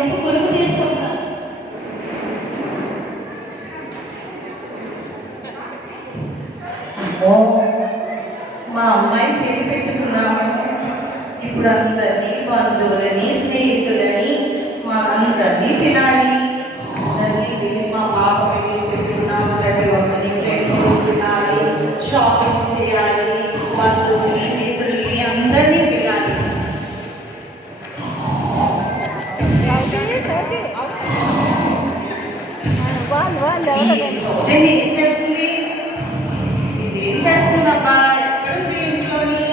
కాసేపు కొడుకు తీసుకుంటాను. మా అమ్మాయి పేరు పెట్టుకున్నాము. ఇప్పుడు అందరినీ బంధువులని స్నేహితులని మా అందరినీ పిలాలి. అందరినీ పిలి మా పాప పెళ్ళి పెట్టుకున్నాము. ప్రతి ఒక్కరిని ఫ్రెండ్స్ పిలాలి, షాపింగ్ చేయాలి, బంధువుల్ని మిత్రుల్ని అందరినీ పిలాలి. సౌజన్య ఏం చేస్తుంది? ఇదేం చేస్తుందబ్బా? ఎక్కడుంది ఇంట్లోని?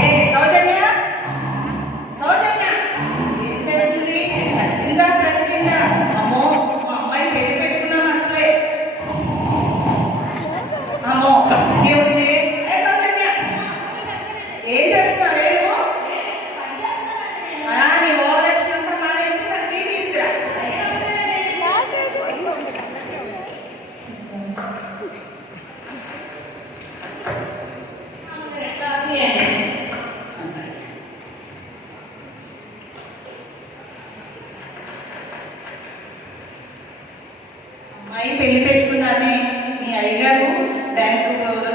ఏ సౌజన్య, సౌజన్య ఏం చేస్తుంది? చచ్చిందా బ్రతికిందా? అమ్మో మా అమ్మాయి పెళ్లి పెట్టుకున్నాం అసలే. అమ్మో ఇంకేముంది? ఏ సౌజన్య ఏం చేస్తున్నావే నువ్వు? నీ ఓవరాక్షన్ అంతా మానేసి నాకు టీ తీసుకురా. అమ్మాయి పెళ్లి పెట్టుకున్నానే. మీ అయ్యగారు బ్యాంకు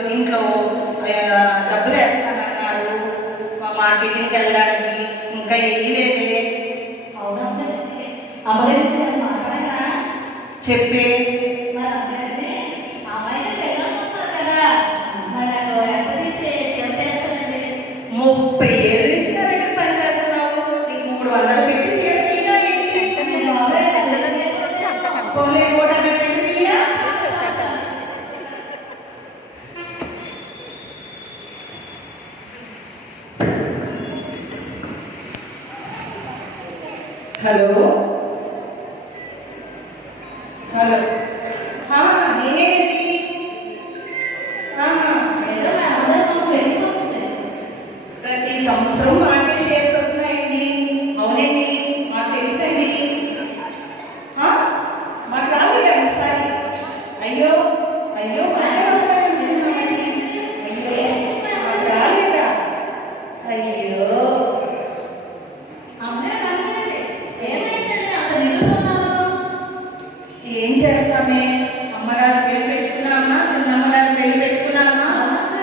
దీంట్లో డబ్బులు వేస్తానన్నారు మా మార్కెటింగ్కి వెళ్ళడానికి. ఇంకా వేయలేదే. చెప్పే 30 ఏళ్ళ నుంచి నా దగ్గర పనిచేస్తున్నావు. నీకు 300 పెట్టి చీర తీయనా ఏంటి? పోలే 150 పెట్టి తీయనా? హలో హలో నేనేంటి? ప్రతి సంవత్సరం మాకే షేర్స్ వస్తున్నాయండి. అవునండి, మాకు తెలుసండి. మాకు రాలేదా ఈసారి? అయ్యో అయ్యో మాకే వస్తాయండి. అయ్యో మాకు రాలేదా? అయ్యో ఏం చేస్తామే? అమ్మగారు పెళ్లి పెట్టుకున్నామా, చిన్నమ్మగారు పెళ్లి పెట్టుకున్నామా?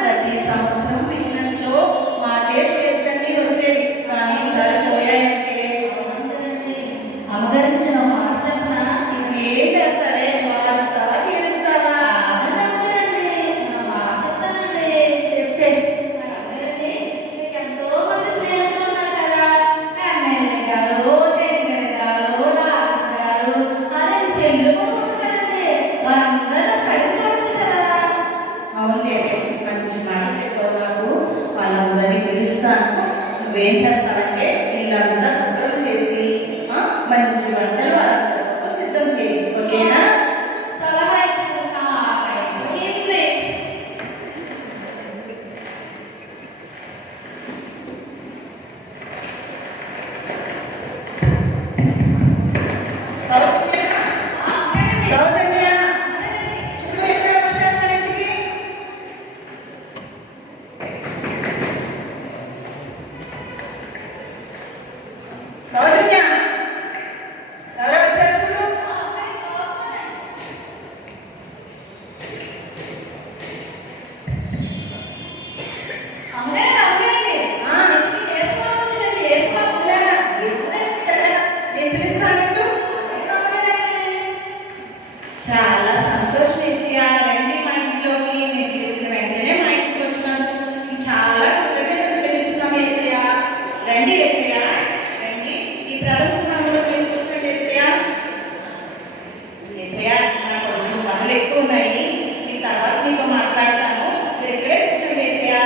ప్రతి సంవత్సరం బిజినెస్ లో మాకే షేర్స్ అన్ని వచ్చేవి. కానీ ఈసారి పోయాయంటే అమ్మగారికి నేను ఒక మాట చెప్పనా? ఇప్పుడు ఏం చేస్తారే? మారుస్తావా తీరుస్తావా? మాట చెప్తానండి. చెప్పే. మీకు ఎంతో మంది స్నేహితులు ఉన్నారు కదా. ఎమ్మెల్యే గారు, టెంకర్ గారు, డాక్టర్ గారు, అదే చెల్లు ఉంటుంది కదండి. వాళ్ళందరూ స్టడీ చూడొచ్చు కదా. అవునులే, మంచి మాట చెప్పావు నాకు. వాళ్ళందరినీ పిలుస్తాను. నువ్వేం చేస్తావంటే ఇల్లంతా శుభ్రం చేసి మంచి వంటలు వాళ్ళందరూ సిద్ధం చేయి. ఓకేనా? సలహా ఇచ్చినందుకు నాకైపోయింది. సౌజన్య చూడు ఎక్కడ వచ్చారు మన ఇంటికి. సౌజన్య ఎవరో వచ్చారు చూడు. నేను పిలుస్తానంటూ చాలా సంతోషం ఏసయ్యా. రండి మా ఇంట్లోకి. నేను పిలిచిన వెంటనే మా ఇంటికి వచ్చినందుకు ఈ చాలా కృతజ్ఞతలు చెల్లిస్తున్నాం ఏసయ్యా. రండి ఏసయ్యా, రండి. ఈ ప్రదర్శనలో మీరు కూర్చోండి ఏసయ్యా. ఏసయ్యా నాకు కొంచెం పనులు ఎక్కువ ఉన్నాయి. ఈ తర్వాత మీతో మాట్లాడతాను. మీరు ఇక్కడే కూర్చోండి ఏసయ్యా.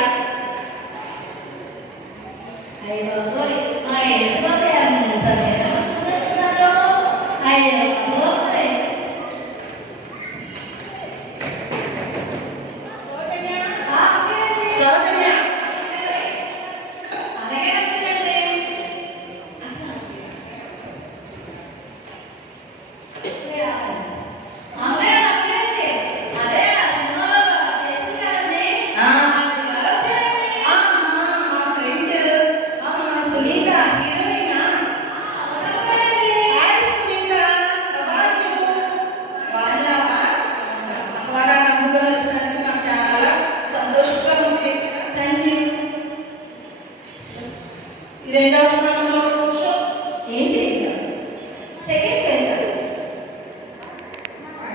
రెండవ స్థానంలో కూర్చో. ఏంటి సెకండ్ ప్లేస్?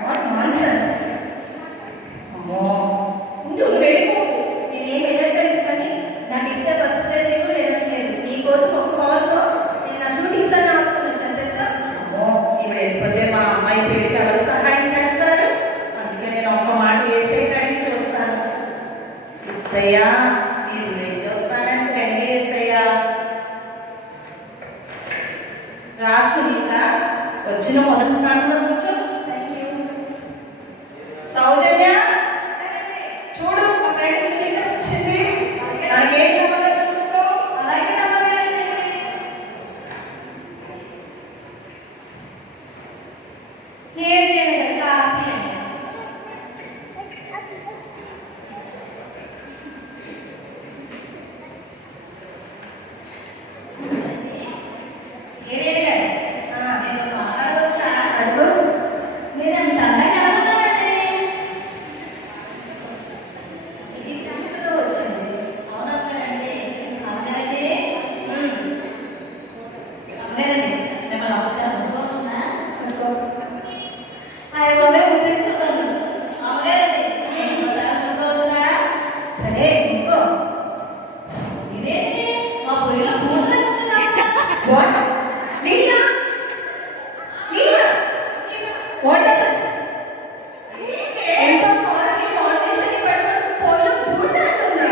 What nonsense. అమ్మో ఉండు, వెళ్ళిపోకు. నేనేం వెళ్ళట్లేదు కానీ నాకు ఇస్తే ఫస్ట్ ప్లేస్ ఏమో లేదట్లేదు. నీకోసం ఒక కాల్తో నేను నా షూటింగ్స్ అన్నీ ఆపుకుని వచ్చాను తెలుసా. అమ్మో ఇప్పుడు వెళ్ళిపోతే మా అమ్మాయి పెళ్ళికి ఎవరు సహాయం చేస్తారు? అందుకే నేను ఒక్క మాట వేసే అడిగి చూస్తాను. ఏసయ్యా మీరు రెండో స్థానానికి రండి ఏసయ్యా. రాసు నీత వచ్చిన మొదటి స్థానంలో కూర్చో. సౌజన్య చూడు, మా ఫ్రెండ్ సునీత వచ్చింది. తనకేం కావాలో చూసుకో. అలాగే నమ్మగారండి. ఏంటి కాఫీ అండి. సరే ఇంకో ఇదేంటి మా పొయ్యిలో బూడిద వాట్ లీలా లీలా వాట్ ఎంతో కాస్ట్లీ ఫౌండేషన్ పెట్టుకొని పొయ్యిలో బూడిద అంటుంది.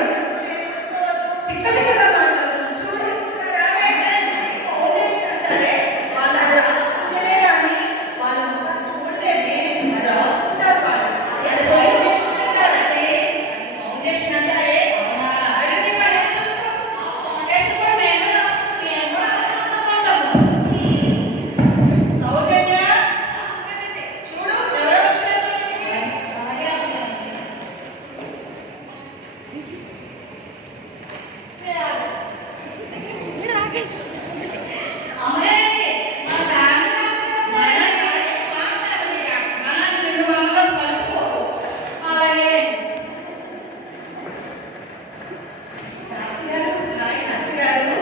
పిచ్చ పిచ్చగా మాట్లాడుతుంది చూడు. ఫౌండేషన్ అంటారే, వాళ్ళు అది రాసుకుంటేనే కానీ వాళ్ళు చూడలేదే, అది రాసుకుంటారు వాళ్ళు. అది ఫౌండేషన్ అంటారండి. ఫౌండేషన్ అంటారే, అది నీ పైన చూసుకో. ఫౌండేషన్ కూడా మేము కూడా అంటాము. సౌజన్య చూడు, ఎవరో వచ్చారు ఇంటికి. అలాగే ఉంది. అమ్మగారండి మా ఫ్యామిలీ మా ఫ్యామిలీగా, నిన్ను వాళ్ళలో కలుపుకో. అలాగే నాటి గారు, హాయ్ నాటి గారు.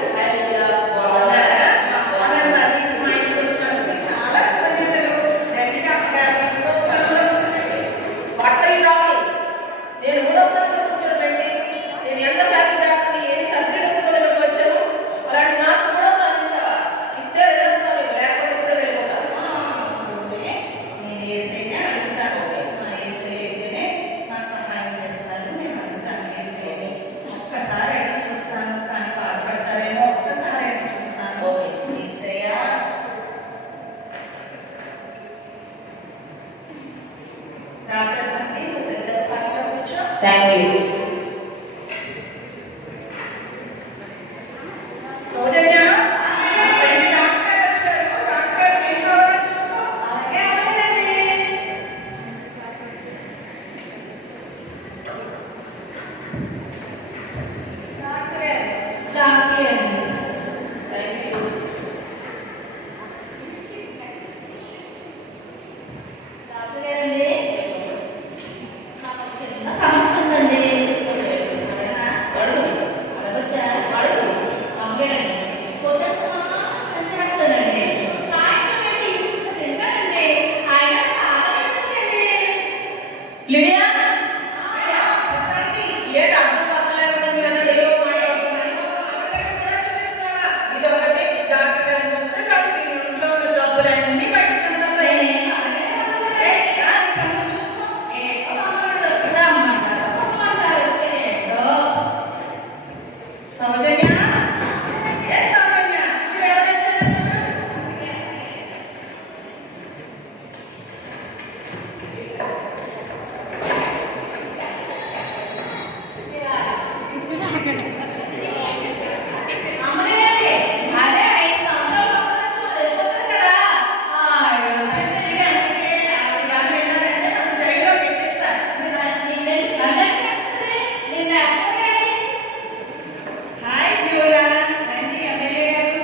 బాగున్నారా? మా కోడలు వర్ణించి మా ఇంటికి వచ్చినందుకు చాలా కృతజ్ఞతలు. రండి డాక్టర్ గారు, మూడో స్థానంలో కూర్చోండి. What are you talking? నేను మూడో స్థానంలో కూర్చోబెట్టి నేను ఎంత హ్యాపీ డాక్టర్ని, ఏది సర్జరీ చేసుకోలేకపోతే వచ్చాను. అలాంటి నాకు మూడో స్థానం ఇస్తావా? ఇస్తే రెండో స్థానం ఇవ్వు, లేకపోతే ఇప్పుడే వెళ్ళిపోతాను. నేను ఏసైనా అడుగుతాను. మా ఏసై అయితేనే నాకు సహాయం చేస్తారు. నేను అడుగుతాను ఏసైని. ఒక్కసారి అడిగి చూస్తాను, కానీ బాధపడతారేమో. ఒక్కసారి అడిగి చూస్తాను. ఏసయ్యా రామప్రసాద్కి నువ్వు రెండో స్థానంలో కూర్చో. Thank you. సౌజన్య, మా ఫ్రెండ్ డాక్టర్ వచ్చాడు. డాక్టర్ ఏం కావాలో చూసుకో. అలాగే అవ్వలేదండి. డాక్టర్ గారు కాఫీ అండి. Thank you. డాక్టర్ గారండి నాకు ఒక చిన్న సమస్య ఉందండి. అదేనా? అడుగు. అడగొచ్చా? అడుగు. అమ్మగారండి పొద్దుస్తున్నా పని చేస్తానండి. సాయంత్రం అయితే ఇంత తింటానండి. ఆయన ఆగలేదండి. లిడియా, ప్రశాంతి, ఏడు అర్థం పక్కన లేకుండా మీరు ఏదో మాట్లాడుతున్నారు. ఆవిడకి కూడా చూపిస్తున్నావా? ఇదొకటి డాక్టర్ గారిని చూస్తే చాలు, మీ ఇంట్లో ఉన్న జబ్బులన్నీ బయటకు కనబడతాయి. నేనేం అడగలేదు. ఏయ్, రా, నీ పనులు చూసుకో. ఏంటో అమ్మగారు రమ్మంటారు, పొమ్మంటారు, ఏంటో. సౌజన్య, ఏ సౌజన్య, చూడు ఎవరు వచ్చారో చూడు. అమ్మగారండి అదే 5 సంవత్సరాలు వస్తాను వెళ్ళిపోతారు కదా. ఆవిడ వచ్చింది. అందుకే ఆవిడ గారు విన్నారంటే మనం జైల్లో పెట్టిస్తారు. హాయ్ ప్రియులా, రండి ఎమ్మెల్యే గారు.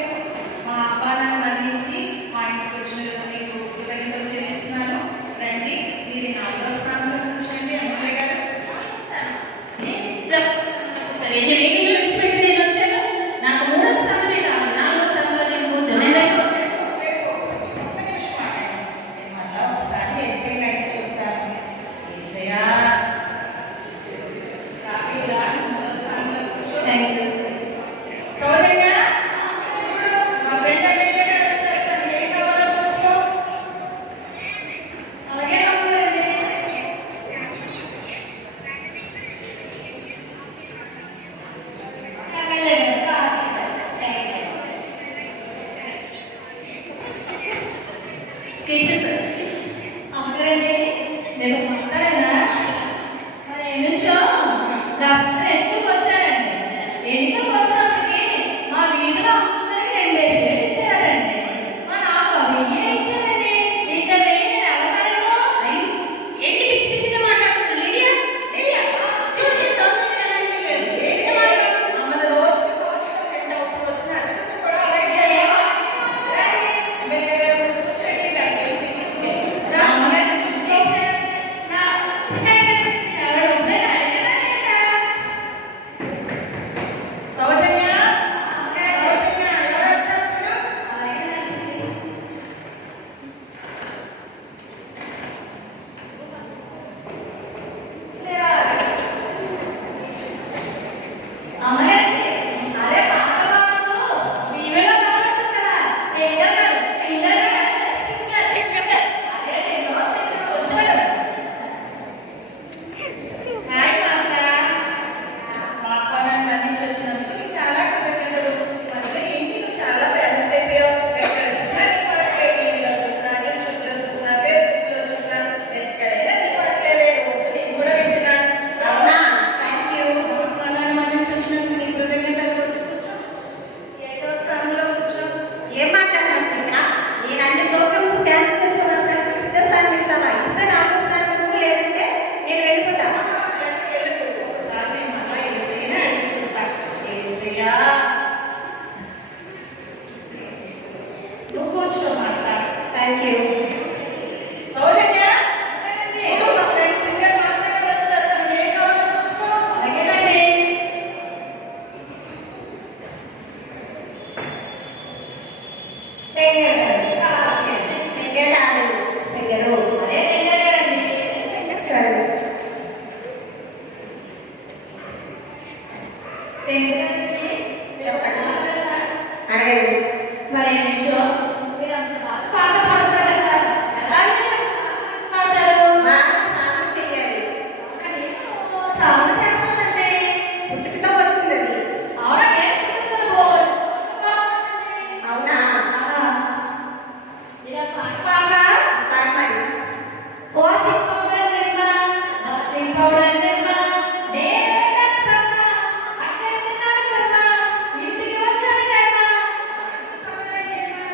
మా ఆహ్వానాన్ని మన్నించి మా ఇంటికి వచ్చినందుకు మీకు కృతజ్ఞతలు చెల్లిస్తున్నాను. రండి, మీరు నాలుగో స్థానంలో కూర్చోండి ఎమ్మెల్యే గారు. రెండు మీటింగ్లు విడిచిపెట్టి నేను వచ్చాను. నాకు మూడో స్థానమే కావాలి. Thank you. సౌజన్య చూడు మా ఫ్రెండ్ ఎమ్మెల్యే గారు వచ్చారు తనకి ఏం కావాలో చూసుకో. అలాగే అమ్మగారండి. ఎమ్మెల్యే గారు స్కిట్ సార్. అమ్మగారండి నేను మాట్లాడేనా మరి ఏమి నుంచో డాక్టర్ ఎందుకు వచ్చారండి. ఎందుకు వచ్చినప్పటికీ మా వీధిలో అందరికి 2 వేలు ఇచ్చారండి. మా నాకు 1000 ఇచ్చారండి. ఇంకా 1000 ఎవరు ఏంటి పిచ్చి పిచ్చిగా మాట్లాడుతున్నావు లిడియా? లిడియా చూడు మీ సౌజన్య గారిని లేదు పిచ్చిగా మాట్లాడుతున్నావు. మన రోజుకి ఫ్రెండ్ అవుతూ వచ్చిన అతను కూడా అలాగే చేయాలి. ఎమ్మెల్యే గారు ముందు కూర్చోండి దానికి ఏం తెలియదు. అమ్మగారు చూసేసారు. నా ఎవరు డబ్బులు అడిగారా లేదా? సౌజన్య సౌజన్య ఎవరు వచ్చారు చూడు. అలాగేనండి. అమ్మగారికి అదే పాట పాడుతూ టీవీలో పాడుతుంది కదా. సింగర్ గారు అదే నేను వచ్చారు. హాయ్ మాత. మా కోణాన్ని అందించి వచ్చినందుకు నీకు చాలా కృతజ్ఞతలు. ఈ మధ్య ఏంటి నువ్వు చాలా ఫేమస్ అయిపోయావు. ఎక్కడ చూసినా నీ కొడట్లే. టీవీలో చూసినా, యూట్యూబ్లో చూసినా, ఫేస్బుక్లో చూసినా ఎక్కడైనా నీ కొడట్లేదే. రోజు నేను కూడా వింటున్నాను. అవునా? Thank you. మా కోణాన్ని అందించి వచ్చినందుకు నీ కృతజ్ఞతలు. వచ్చి కూర్చో. ఏదో స్థానంలో కూర్చో. ఏం మాట్లాడుతున్నా? నేను అన్ని ప్రోగ్రామ్స్ క్యాన్సిల్ చేసుకుని వస్తాను. పెద్ద స్థానం ఇస్తావా? ఇస్తే 4వ స్థానం నువ్వు, లేదంటే నేను వెళ్ళిపోతా. ఒకసారి నేను మళ్ళా ఏసయ్యనే అడిగి చూస్తా. ఏసయ్యా నువ్వు కూర్చో మాట. Thank you. సౌజన్య చూడు మా ఫ్రెండ్ సింగర్ మాట గారు వచ్చారు. తనకి ఏం కావాలో చూసుకో. అలాగేనండి. టెంగర్ గారు ఇంకా కాదు సింగరు. అదే టెంగర్ గారండి. సరే. టెంగర్ గారండి. చెప్పండి. అడగండి. మరి ఏమిటో మీరు అంత బాగా పాట పాడతారు కదా. ఎలా మీరు అంత బాగా పాడతారు? బాగా సాధన చెయ్యాలి. నేను సాధన చేస్తానండి. పుట్టుకతో వచ్చింది అది. అవునా? నేను పుట్టుకతో బోర్డు పాడతానండి. అవునా? ఇలా పాట పాడనా? పాట మరి. వాషింగ్ పౌడర్ నిర్మా, వాషింగ్ పౌడర్ నిర్మా, నేనే కర్మ, అక్కడ తిన్నాను కర్మ, ఇంటికి వచ్చాను కర్మ. వాషింగ్ పౌడర్ నిర్మా,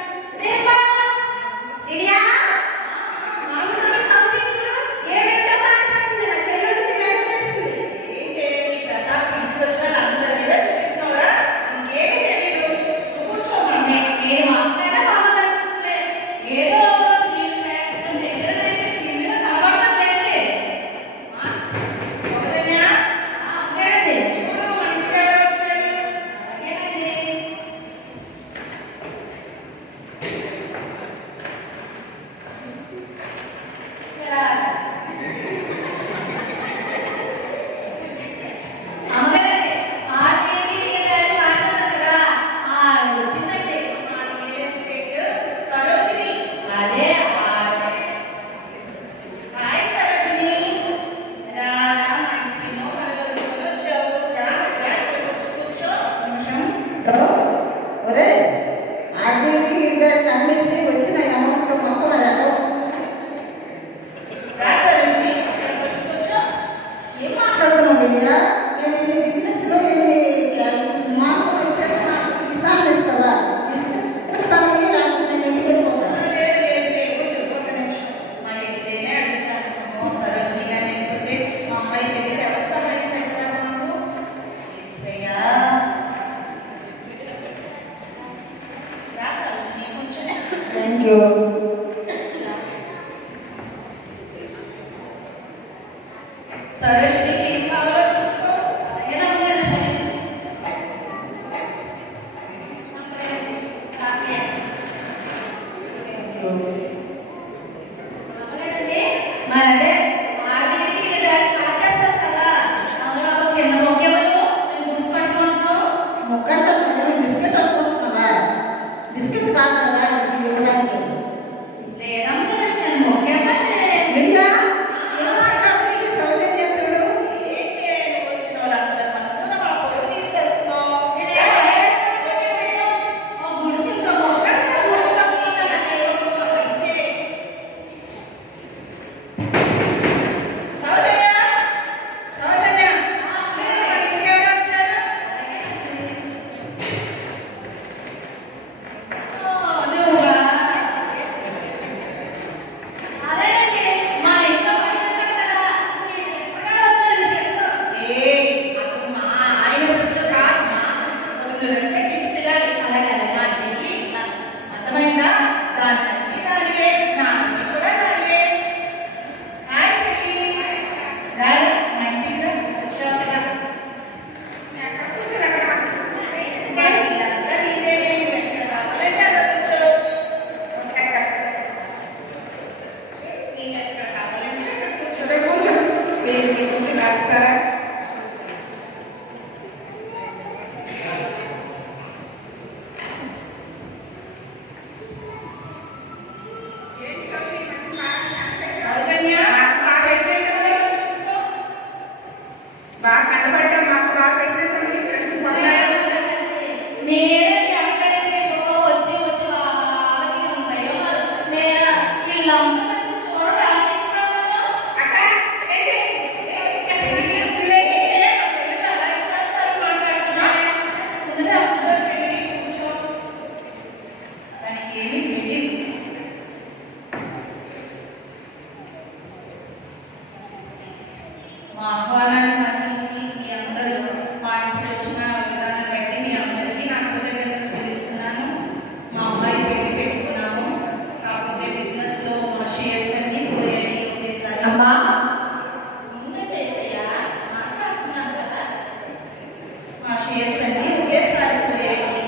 చైర్స్ అన్నీ ఒకేసారి పోయాయి.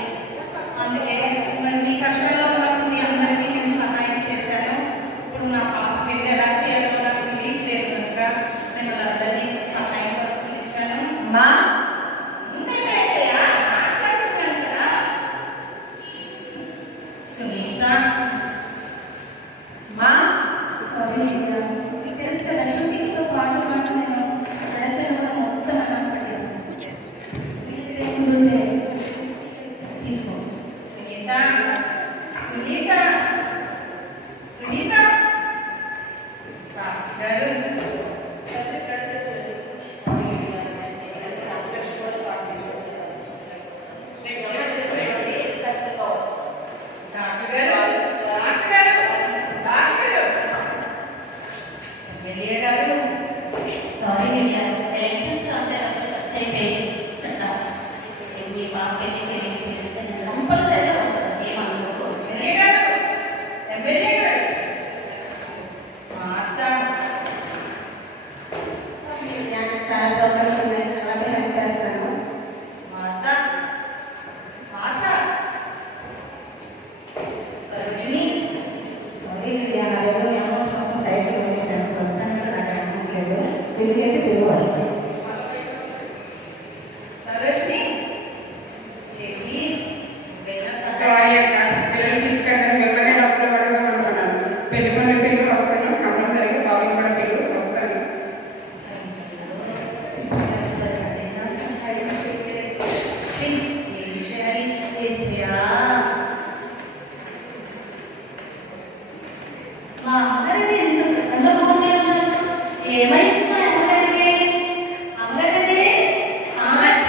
అందుకే మరి మీ కష్టంలో ఉన్నప్పుడు మీ అందరికీ నేను సహాయం చేశాను. ఇప్పుడు నా పాప పెళ్ళి ఎలా చేయాలో నాకు తెలియట్లేదు కనుక మిమ్మల్ని అందరినీ సహాయం కొరకు పిలిచాను. మా ఉండండి ఏసయ్య, మాట్లాడుతున్నాను కదా. సునీత, మా సారీ లీలా, నీకు తెలుసు కదా షూటింగ్స్తో పాటు నేను ప్రొడక్షన్ మొత్తం అన్నం పట్టేసాను. తీసుకో. సునీత, సునీత, సునీత డాక్టర్ గారు, డాక్టర్ గారు, డాక్టర్ గారు, డాక్టర్ గారు, ఎమ్మెల్యే గారు, సారీ లీలా, ఎలక్షన్స్ అంతే ఖర్చు అయిపోయింది. మీ పాపకి తెలిస్తే కంపల్సరీగా వస్తాను, ఏమనుకో. ఎమ్మెల్యే గారు, ఎమ్మెల్యే గారు, మా అత్త, చాలా ప్రోగ్రామ్స్ ఉన్నాయి, అలాగే హెల్ప్ చేస్తాను. మా అత్త, మా అత్త, సరోజిని, సారీ లిడియా, నా దగ్గర అమౌంట్ మొత్తం సైడ్కి వదిలేసాను. ప్రస్తుతానికి అయితే నాకు అమౌంట్ లేదు. వీళ్ళకైతే తిరిగి వస్తాను. సరోజిని, చెల్లి, వెళ్ళ సారీ అక్క, పిల్లలు తీసుకెళ్ళడానికి మిమ్మల్ని డబ్బులు పడదాం అనుకున్నాను. పెళ్లి పనులు పిల్లలు వస్తాను, కంపల్సరీగా షాపింగ్ కూడా పిల్లలు వస్తాను. సహాయం చేయలేదు. ఏం చేయాలి ఏసయ్యా? మా అమ్మగారికి ఎంత కూర్చొని ఉన్నారు. ఏమైంది మా అమ్మగారికి? అమ్మగారికి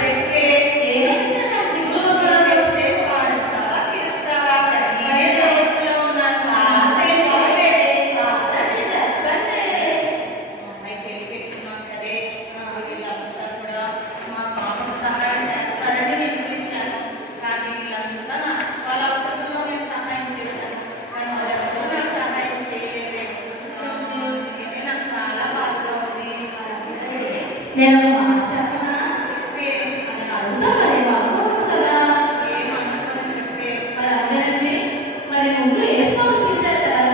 చెప్పే ఏమైంది? నాకు దిగులు ఉన్నారు. చెప్తే పాడుస్తావా తీరుస్తావా? ఇదే సమస్యలో ఉన్నాను. ఆశయం బాగలేదే. కాదండి, చెప్పండి. మా అమ్మాయి పెళ్లి పెట్టుకున్నాం కదే, వీళ్ళంతా కూడా మా పాపకు సహాయం చేస్తారని నేను పిలిచాను. కానీ వీళ్ళంతా వాళ్ళ అవసరంలో నేను సహాయం చేశాను. కానీ వాళ్ళెవరూ నాకు సహాయం చేయలేదే. అందుకనే నాకు చాలా బాధగా ఉంది. నేను ఒక మాట చెప్పనా? చెప్పే అడుగుతా మరి అనుకోవద్దు కదా. ఏమనుకోని చెప్పే. మరి అమ్మగారండి, మరి ముందు ఏ స్వామిని పిలిచారు కదా.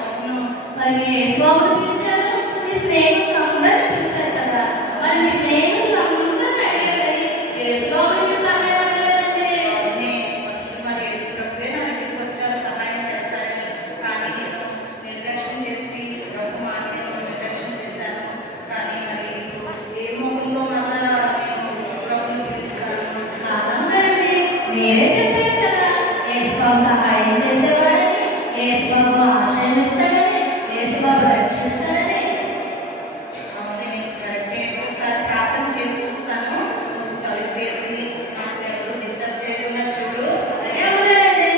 అవును, మరి మీ ఏ స్వామిని పిలిచారు? మీ స్నేహితులు అందరినీ పిలిచారు కదా. మరి మీ స్నేహితులు అందరినీ అడిగారు కానీ ఏ స్వామిని సహాయం అడగలేదండి. అవునే, ఫస్ట్ మరి యేసు ప్రభువే నా దగ్గరికి వచ్చారు సహాయం చేస్తారని. కానీ నేను నిర్లక్ష్యం చేసి ప్రభు మాట నేను నిర్లక్ష్యం చేశాను. కానీ మరి ఏ ముఖంతో మరలా నేను ప్రభుని పిలుస్తాను? కాదమ్మగారండి, మీరే చెప్పారు కదా యేసుబాబు సహాయం చేసేవాడని, యేసుబాబు ఆశ్రయం ఇస్తాడని, యేసుబాబు రక్షిస్తాడని. అవునే, కరెక్టే. ఒకసారి ప్రార్థన చేసి చూస్తాను. నువ్వు కలిపేసి నాకు ఎవరు డిస్టర్బ్ చేయకుండా చూడు. అదే అమ్మగారండి.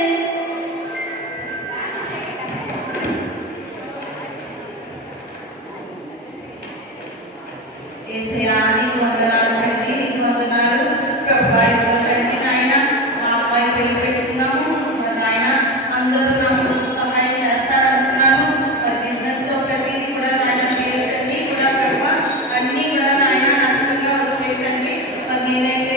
యేసయ్యా, నీకు వందనాలు తండ్రి, నీకు వందనాలు ప్రభువా. ఇదిగో తండ్రి నాయన, మా అమ్మాయి పెళ్లి పెట్టుకున్నాము. మరి నాయన అందరూ నాకు సహాయం చేస్తారనుకున్నాను. మరి బిజినెస్ లో ప్రతిదీ కూడా నాయన షేర్స్ అన్నీ కూడా ప్రభువా, అన్నీ కూడా నాయన నష్టంగా వచ్చాయి తండ్రి. మరి నేనైతే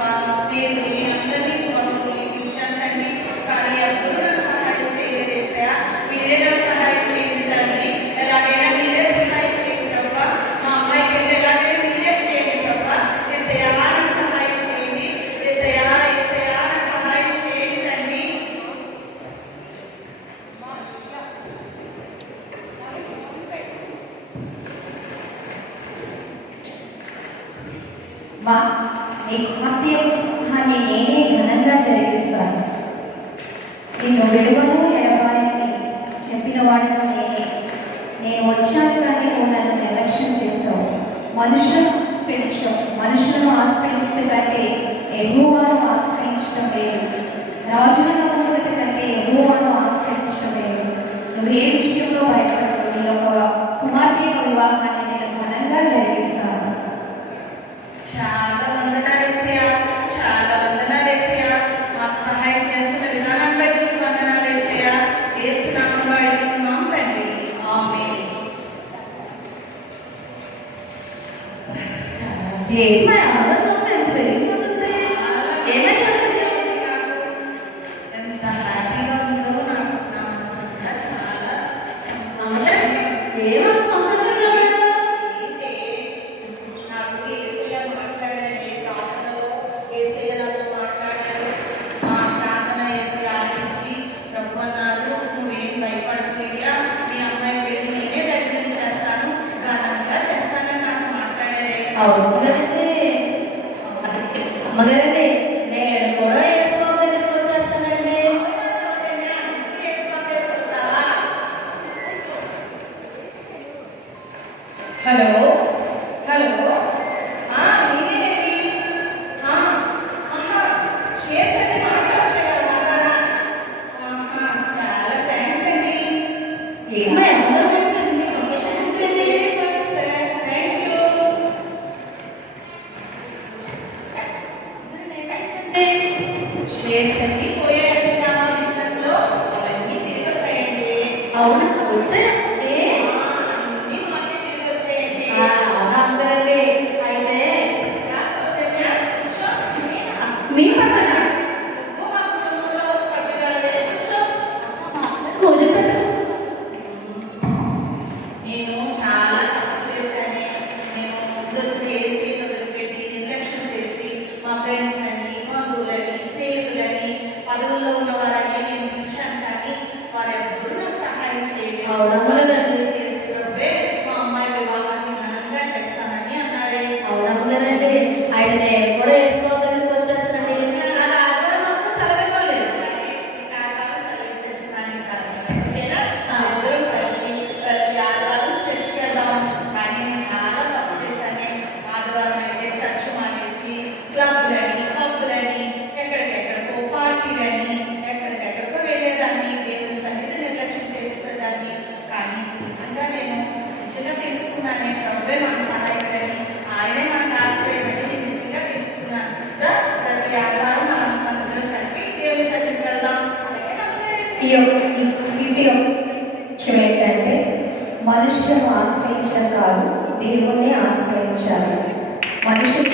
మా స్నేహితుల్ని అందరినీ బంధువుల్ని పిలిచాను తండ్రి. కానీ ఎవరు నాకు సహాయం చేయలేదు యేసయ్యా. మీరే నాకు సహాయం చేయండి తండ్రి. ఎలాగైనా మీరే సహాయం చేయండి ప్రభువా. మా అమ్మాయి పెళ్లి ఎలాగైనా మీరే చేయండి ప్రభువా. యేసయ్యా, నాకు సహాయం చేయండి. యేసయ్యా, యేసయ్యా, నాకు సహాయం చేయండి తండ్రి. మా నీ కుమార్తె యొక్క వివాహాన్ని నేనే ఘనంగా జరిగిస్తాను. నిన్ను విడువను ఎడబాయని చెప్పిన వాడిని నేనే. నేను వచ్చాను కానీ నువ్వు నన్ను నిర్లక్ష్యం చేస్తావు. మనుషులను ఆశ్రయించడం కంటే యెహోవాను ఆశ్రయించడం లేదు. రాజులను పొందట కంటే యెహోవాను ఆశ్రయించడం లేదు. నువ్వు ఏ విషయంలో భయపడవు. నీ యొక్క కుమార్తె యొక్క వివాహాన్ని నేను ఘనంగా జరిగిస్తాను. చాలా వందనాలు యేసయ్యా, చాలా వందనాలు యేసయ్యా. మాకు సహాయం చేస్తున్న విధానాన్ని బట్టి నీకు వందనాలు యేసయ్యా. యేసు నామములో అడుగుతున్నాం తండ్రి, ఆమేన్. మా అమ్మగారు నొప్పి ఎంత పెరిగిందో అవును కదండి. అమ్మగారండి, నేను కూడా యేసుబాబు దగ్గరికి వచ్చేస్తానండి. అవునా సౌజన్య, నువ్వు యేసుబాబు దగ్గరికి వస్తావా? హలో హలో, నేనేనండి. షేర్స్ అంటే మాకే వచ్చాయా? చాలా థ్యాంక్స్ అండి. ఏమో అమ్మగారు సంతోషం థ్యాంక్ యూ. షేర్స్ అన్ని పోయాయండి నా బిజినెస్ లో, అవన్నీ తిరిగి వచ్చాయండి. అవును వచ్చారండి. అన్ని మాకే తిరిగి వచ్చాయండి. అవునా అమ్మగారండి. అయితే రా సౌజన్య, కూర్చో. మీ పక్కన నువ్వు మా కుటుంబంలో ఒక సభ్యురాలివే, కూర్చో. కూర్చోబెట్టు. నేను చాలా తప్పు చేశాను. నేను ముందు వచ్చి ఏసీని వదిలిపెట్టి నిర్లక్ష్యం చేసి మా ఫ్రెండ్స్ అని, బంధువులని, స్నేహితులని, పదవుల్లో ఉన్న వారని నేను పిలిచాను, కానీ వారెవ్వరూ నాకు సహాయం చేయలేదు. అవునమ్మగారండి. యేసుప్రభువే మా అమ్మాయి వివాహాన్ని ఘనంగా చేస్తానని అన్నారే. అవునమ్మగారండి. అయితే నేను కూడా యేసుబాబు దగ్గరికి వచ్చేస్తానండి. నాకు ఆదివారం మాత్రం సెలవు ఇవ్వలేదు. అలాగే ఈ ఆదివారం సెలవు ఇచ్చేస్తున్నాను ఈసారి. ఓకేనా? అందరం కలిసి ప్రతి ఆదివారం చర్చికి వెళ్దాం. కానీ నేను చాలా తప్పు చేశాను. ఆదివారం అయితే చర్చ్ మానేసి క్లబ్లని, పబ్బులని, ఎక్కడికెక్కడికో పార్టీలని, ఎక్కడికెక్కడికో వెళ్ళేదాన్ని. దేవుని సన్నిధి నిర్లక్ష్యం చేసేదాన్ని. కానీ నిజంగా తెలుసుకున్నాను, ప్రభువే మన సహాయకుడని, ఆయనే మనకు ఆశ్రయమని నేను నిజంగా తెలుసుకున్నాను. ప్రతి ఆదివారం మనందరం కలిపి దేవుని సన్నిధికి వెళ్దాం. ఈ యొక్క విషయం ఏంటంటే మనుషులను ఆశ్రయించడం కాదు, దేవుణ్ణి ఆశ్రయించాలి. మనుషులు